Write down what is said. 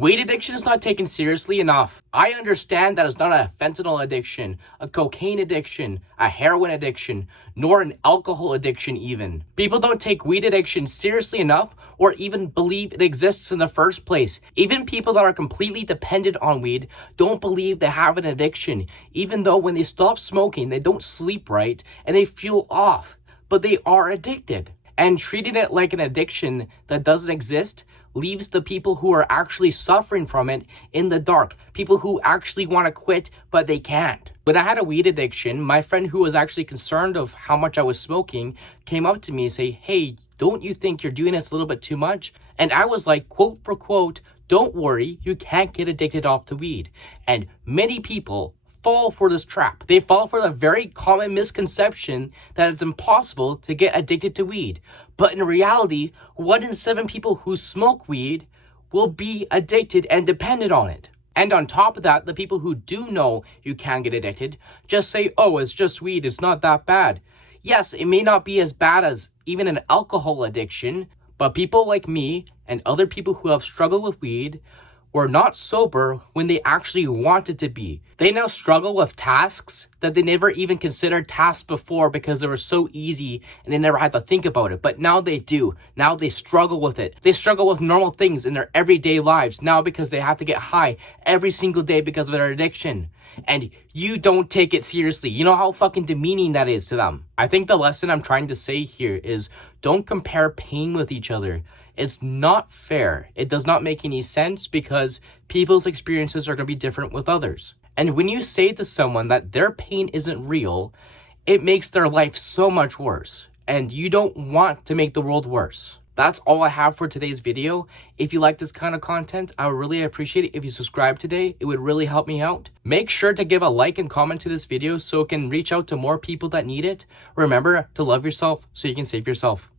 Weed addiction is not taken seriously enough. I understand that it's not a fentanyl addiction, a cocaine addiction, a heroin addiction, nor an alcohol addiction even. People don't take weed addiction seriously enough or even believe it exists in the first place. Even people that are completely dependent on weed don't believe they have an addiction, even though when they stop smoking, they don't sleep right and they feel off, but they are addicted. And treating it like an addiction that doesn't exist leaves the people who are actually suffering from it in the dark. People who actually want to quit, but they can't. When I had a weed addiction, my friend who was actually concerned of how much I was smoking came up to me and say, "Hey, don't you think you're doing this a little bit too much?" And I was like, quote for quote, "Don't worry, you can't get addicted off to weed." And many people fall for this trap. They fall for the very common misconception that it's impossible to get addicted to weed. But in reality, 1 in 7 people who smoke weed will be addicted and dependent on it. And on top of that, the people who do know you can get addicted just say, "Oh, it's just weed, it's not that bad." Yes, it may not be as bad as even an alcohol addiction, but people like me and other people who have struggled with weed were not sober when they actually wanted to be. They now struggle with tasks that they never even considered tasks before because they were so easy and they never had to think about it. But now they do. Now they struggle with it. They struggle with normal things in their everyday lives now because they have to get high every single day because of their addiction. And you don't take it seriously. You know how fucking demeaning that is to them. I think the lesson I'm trying to say here is don't compare pain with each other. It's not fair. It does not make any sense because people's experiences are going to be different with others. And when you say to someone that their pain isn't real, it makes their life so much worse. And you don't want to make the world worse. That's all I have for today's video. If you like this kind of content, I would really appreciate it if you subscribe today. It would really help me out. Make sure to give a like and comment to this video so it can reach out to more people that need it. Remember to love yourself so you can save yourself.